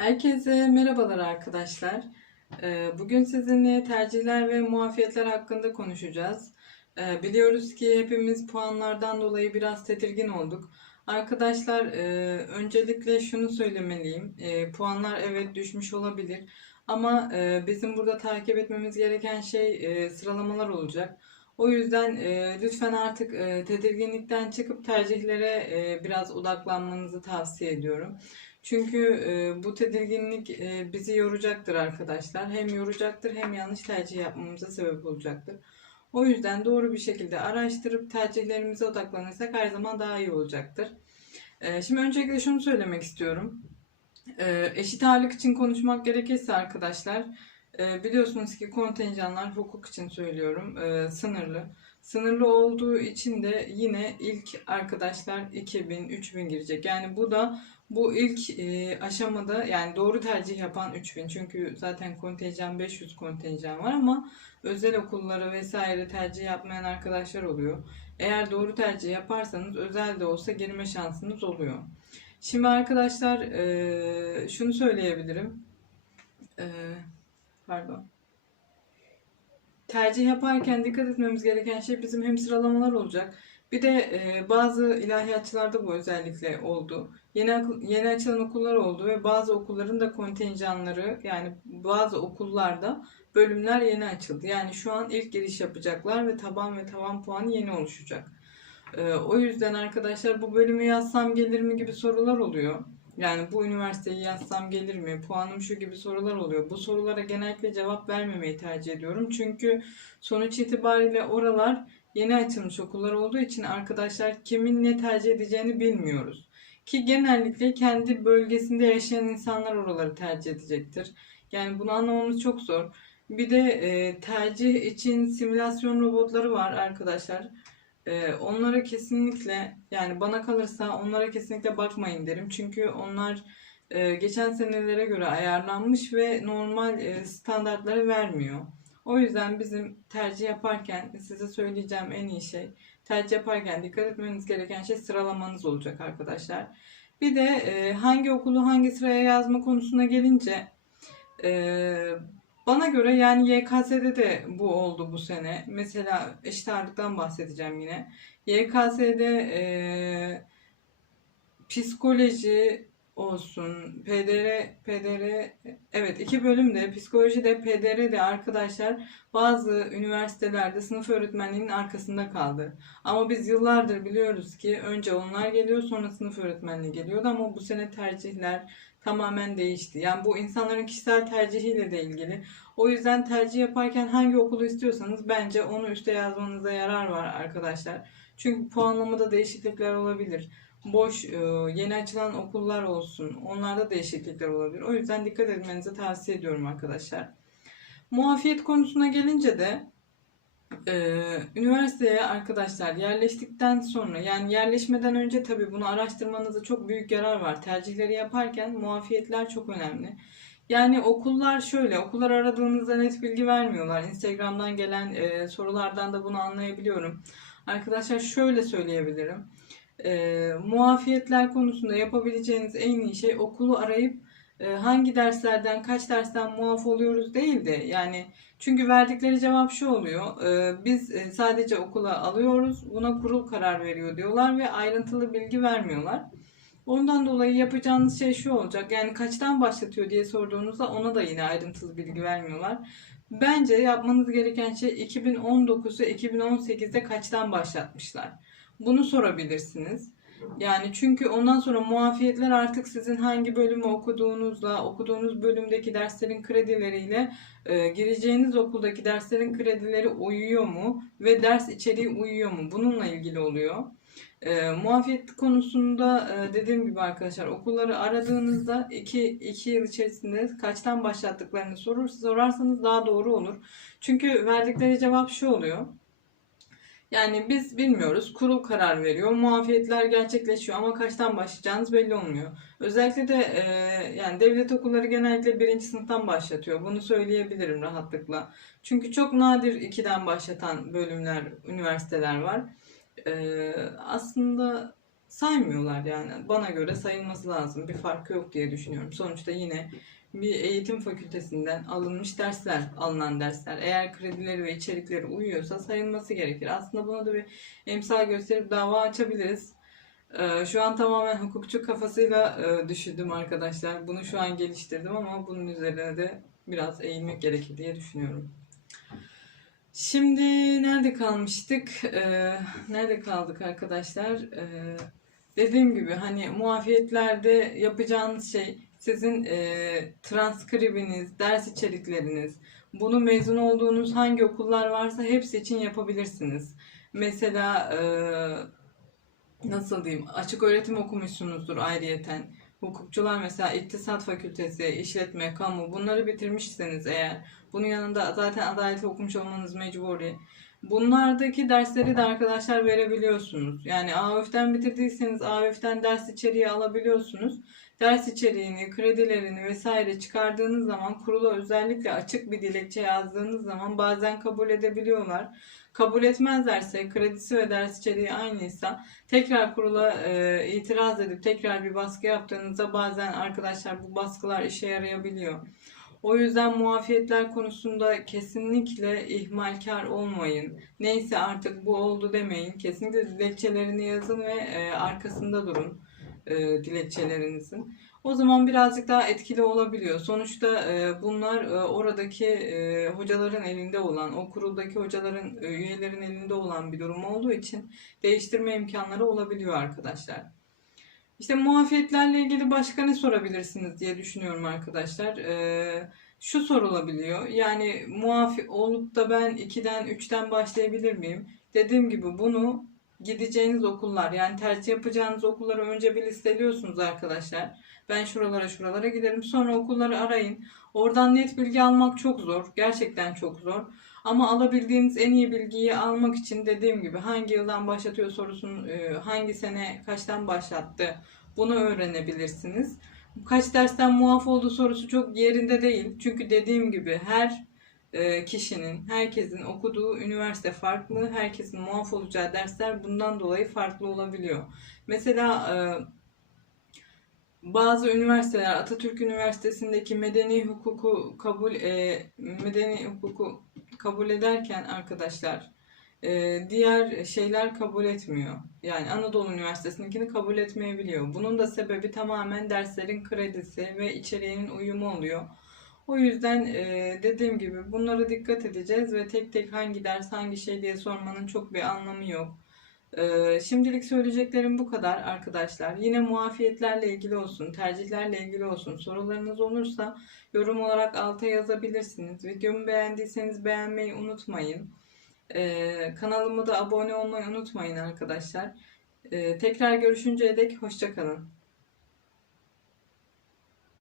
Herkese merhabalar arkadaşlar. Ee, Bugün sizinle tercihler ve muafiyetler hakkında konuşacağız. Ee, Biliyoruz ki hepimiz puanlardan dolayı biraz tedirgin olduk. Arkadaşlar e, öncelikle şunu söylemeliyim. E, Puanlar evet düşmüş olabilir. Ama e, bizim burada takip etmemiz gereken şey sıralamalar olacak. O yüzden lütfen artık tedirginlikten çıkıp tercihlere biraz odaklanmanızı tavsiye ediyorum. Çünkü e, bu tedirginlik e, bizi yoracaktır arkadaşlar. Hem yoracaktır hem yanlış tercih yapmamıza sebep olacaktır. O yüzden doğru bir şekilde araştırıp tercihlerimize odaklanırsak her zaman daha iyi olacaktır. E, şimdi öncelikle şunu söylemek istiyorum. E, eşit ağırlık için konuşmak gerekirse arkadaşlar e, biliyorsunuz ki kontenjanlar hukuk için söylüyorum e, sınırlı. Sınırlı olduğu için de yine ilk arkadaşlar 2000, 3000 girecek. Yani bu da bu ilk e, aşamada yani doğru tercih yapan 3000 çünkü zaten kontenjan 500 kontenjan var ama özel okullara vesaire tercih yapmayan arkadaşlar oluyor. Eğer doğru tercih yaparsanız özel de olsa girme şansınız oluyor. Şimdi arkadaşlar e, şunu söyleyebilirim. E, pardon. Tercih yaparken dikkat etmemiz gereken şey bizim hem sıralamalar olacak. Bir de e, bazı ilahiyatçılarda bu özellikle oldu. Yeni yeni açılan okullar oldu ve bazı okulların da kontenjanları yani bazı okullarda bölümler yeni açıldı. Yani şu an ilk giriş yapacaklar ve taban ve tavan puanı yeni oluşacak. E, o yüzden arkadaşlar bu bölümü yazsam gelir mi gibi sorular oluyor. Yani bu üniversiteyi yazsam gelir mi? Puanım şu gibi sorular oluyor. Bu sorulara genellikle cevap vermemeyi tercih ediyorum. Çünkü sonuç itibariyle oralar yeni açılmış okullar olduğu için arkadaşlar kimin ne tercih edeceğini bilmiyoruz. Ki genellikle kendi bölgesinde yaşayan insanlar oraları tercih edecektir. Yani bunu anlamamız çok zor. Bir de e, tercih için simülasyon robotları var arkadaşlar. E, onlara kesinlikle yani bana kalırsa onlara kesinlikle bakmayın derim. Çünkü onlar e, geçen senelere göre ayarlanmış ve normal e, standartları vermiyor. O yüzden bizim tercih yaparken size söyleyeceğim en iyi şey tercih yaparken dikkat etmeniz gereken şey sıralamanız olacak arkadaşlar. Bir de e, hangi okulu hangi sıraya yazma konusuna gelince e, bana göre yani YKS'de de bu oldu bu sene. Mesela eşit ağırlıktan bahsedeceğim yine. YKS'de e, psikoloji olsun, PDR, PDR, evet iki bölümde psikoloji de PDR de arkadaşlar bazı üniversitelerde sınıf öğretmenliğinin arkasında kaldı. Ama biz yıllardır biliyoruz ki önce onlar geliyor sonra sınıf öğretmenliği geliyordu ama bu sene tercihler tamamen değişti. Yani bu insanların kişisel tercihiyle de ilgili. O yüzden tercih yaparken hangi okulu istiyorsanız bence onu üste yazmanıza yarar var arkadaşlar. Çünkü puanlamada değişiklikler olabilir boş e, yeni açılan okullar olsun. Onlarda değişiklikler olabilir. O yüzden dikkat etmenizi tavsiye ediyorum arkadaşlar. Muafiyet konusuna gelince de e, üniversiteye arkadaşlar yerleştikten sonra yani yerleşmeden önce tabii bunu araştırmanızda çok büyük yarar var. Tercihleri yaparken muafiyetler çok önemli. Yani okullar şöyle, okullar aradığınızda net bilgi vermiyorlar. Instagram'dan gelen e, sorulardan da bunu anlayabiliyorum. Arkadaşlar şöyle söyleyebilirim e, muafiyetler konusunda yapabileceğiniz en iyi şey okulu arayıp e, hangi derslerden kaç dersten muaf oluyoruz değil de yani çünkü verdikleri cevap şu oluyor e, biz e, sadece okula alıyoruz buna kurul karar veriyor diyorlar ve ayrıntılı bilgi vermiyorlar. Ondan dolayı yapacağınız şey şu olacak yani kaçtan başlatıyor diye sorduğunuzda ona da yine ayrıntılı bilgi vermiyorlar. Bence yapmanız gereken şey 2019'u 2018'de kaçtan başlatmışlar. Bunu sorabilirsiniz. Yani çünkü ondan sonra muafiyetler artık sizin hangi bölümü okuduğunuzla, okuduğunuz bölümdeki derslerin kredileriyle e, gireceğiniz okuldaki derslerin kredileri uyuyor mu ve ders içeriği uyuyor mu? Bununla ilgili oluyor. E, muafiyet konusunda e, dediğim gibi arkadaşlar okulları aradığınızda 2 2 yıl içerisinde kaçtan başlattıklarını sorur, sorarsanız daha doğru olur. Çünkü verdikleri cevap şu oluyor. Yani biz bilmiyoruz. Kurul karar veriyor. Muafiyetler gerçekleşiyor ama kaçtan başlayacağınız belli olmuyor. Özellikle de e, yani devlet okulları genellikle birinci sınıftan başlatıyor. Bunu söyleyebilirim rahatlıkla. Çünkü çok nadir ikiden başlatan bölümler, üniversiteler var. E, aslında saymıyorlar yani. Bana göre sayılması lazım. Bir farkı yok diye düşünüyorum. Sonuçta yine bir eğitim fakültesinden alınmış dersler, alınan dersler. Eğer kredileri ve içerikleri uyuyorsa sayılması gerekir. Aslında buna da bir emsal gösterip dava açabiliriz. Ee, Şu an tamamen hukukçu kafasıyla e, düşündüm arkadaşlar. Bunu şu an geliştirdim ama bunun üzerine de biraz eğilmek gerekir diye düşünüyorum. Şimdi nerede kalmıştık? Ee, nerede kaldık arkadaşlar? Dediğim gibi hani muafiyetlerde yapacağınız şey sizin e, transkribiniz, ders içerikleriniz, bunu mezun olduğunuz hangi okullar varsa hepsi için yapabilirsiniz. Mesela e, nasıl diyeyim açık öğretim okumuşsunuzdur ayrıyeten. Hukukçular mesela iktisat fakültesi, işletme, kamu bunları bitirmişseniz eğer bunun yanında zaten adaleti okumuş olmanız mecburi. Bunlardaki dersleri de arkadaşlar verebiliyorsunuz. Yani AÖF'ten bitirdiyseniz AÖF'ten ders içeriği alabiliyorsunuz. Ders içeriğini, kredilerini vesaire çıkardığınız zaman kurula özellikle açık bir dilekçe yazdığınız zaman bazen kabul edebiliyorlar. Kabul etmezlerse kredisi ve ders içeriği aynıysa tekrar kurula e, itiraz edip tekrar bir baskı yaptığınızda bazen arkadaşlar bu baskılar işe yarayabiliyor. O yüzden muafiyetler konusunda kesinlikle ihmalkar olmayın. Neyse artık bu oldu demeyin. Kesinlikle dilekçelerini yazın ve e, arkasında durun e, dilekçelerinizin. O zaman birazcık daha etkili olabiliyor. Sonuçta e, bunlar e, oradaki e, hocaların elinde olan, o kuruldaki hocaların, e, üyelerin elinde olan bir durum olduğu için değiştirme imkanları olabiliyor arkadaşlar. İşte muafiyetlerle ilgili başka ne sorabilirsiniz diye düşünüyorum arkadaşlar. Ee, şu sorulabiliyor. Yani muafi olup da ben 2'den 3'ten başlayabilir miyim? Dediğim gibi bunu gideceğiniz okullar yani tercih yapacağınız okulları önce bir listeliyorsunuz arkadaşlar. Ben şuralara şuralara giderim. Sonra okulları arayın. Oradan net bilgi almak çok zor. Gerçekten çok zor. Ama alabildiğiniz en iyi bilgiyi almak için dediğim gibi hangi yıldan başlatıyor sorusunu, e, hangi sene kaçtan başlattı bunu öğrenebilirsiniz. Kaç dersten muaf olduğu sorusu çok yerinde değil. Çünkü dediğim gibi her e, kişinin, herkesin okuduğu üniversite farklı. Herkesin muaf olacağı dersler bundan dolayı farklı olabiliyor. Mesela e, bazı üniversiteler Atatürk Üniversitesi'ndeki medeni hukuku kabul e, medeni hukuku kabul ederken arkadaşlar e, diğer şeyler kabul etmiyor. Yani Anadolu Üniversitesi'ninkini kabul etmeyebiliyor. Bunun da sebebi tamamen derslerin kredisi ve içeriğinin uyumu oluyor. O yüzden e, dediğim gibi bunlara dikkat edeceğiz ve tek tek hangi ders hangi şey diye sormanın çok bir anlamı yok. E, şimdilik söyleyeceklerim bu kadar arkadaşlar. Yine muafiyetlerle ilgili olsun, tercihlerle ilgili olsun sorularınız olursa yorum olarak alta yazabilirsiniz. Videomu beğendiyseniz beğenmeyi unutmayın. Ee, kanalıma da abone olmayı unutmayın arkadaşlar. Ee, tekrar görüşünceye dek hoşçakalın.